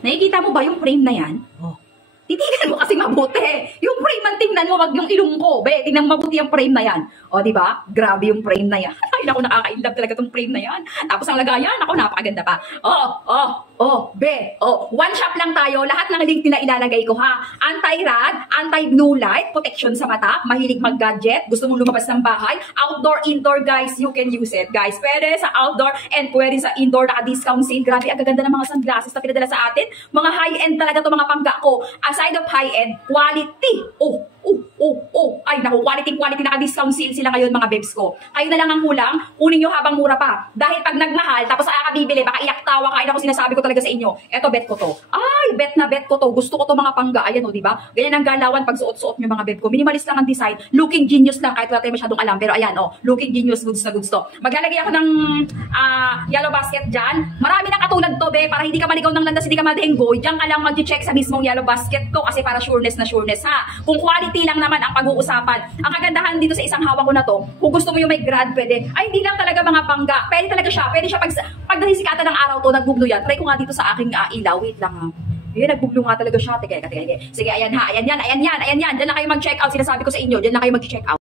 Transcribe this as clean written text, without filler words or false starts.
Nakikita mo ba yung frame na yan? Oh. Titignan mo kasi mabuti. Yung frame man tingnan mo, wag yung ilong ko. Be, tingnan mo mabuti yung frame na yan. O, di ba? Grabe yung frame na yan. Ay, naku, nakaka-inlove talaga tong frame na yan. Tapos ang lagayan, naku, napakaganda pa. Be, one shop lang tayo. Lahat ng link na ilalagay ko, ha? Anti-rad, anti-blue light, protection sa mata, mahilig mag-gadget, gusto mong lumabas ng bahay, outdoor, indoor, guys, you can use it, guys. Pwede sa outdoor and pwede sa indoor, naka-discount sale. Grabe, ang gaganda ng mga sunglasses na pinadala sa atin. Mga high-end talaga to mga pangga ko. Aside of high-end, quality. Ay, naku, quality, naka-discount sale sila ngayon, mga bebs ko. Kayo na lang ang kulang, kunin nyo habang mura pa. Dahil pag nagmahal, tapos bibili, baka iyak tawa ka, ako sinasabi ko talaga sa inyo. Eto, bet ko to. Ay, bet ko to. Gusto ko to mga pangga. Ayan o, diba? Ganyan ang galawan pag suot-suot nyo mga beb ko. Minimalist lang ang design. Looking genius lang, kahit wala tayo masyadong alam. Pero ayan, looking genius, goods na goods to. Maglalagay ako ng yellow basket dyan. Marami na katulad to, be, para hindi ka maligaw ng landas, hindi ka madenggoy. Diyan ka lang mag-check sa mismong yellow basket ko kasi para sureness na sureness, ha? Kung quality lang naman ang pag-uusapan. Ang kagandahan dito sa isang hawak ko na to, kung gusto mo yung may grad, pwede. Ay, hindi lang talaga mga pangga. Pwede talaga siya. Pwede siya pag nasisikatan ng araw to, nagbublo yan. Try ko nga dito sa aking ilaw. Wait lang, ha. Nagbublo nga talaga siya. Teka. Sige, ayan ha. Ayan yan. Diyan na kayo mag-check out. Sinasabi ko sa inyo, diyan na kayo mag-check out.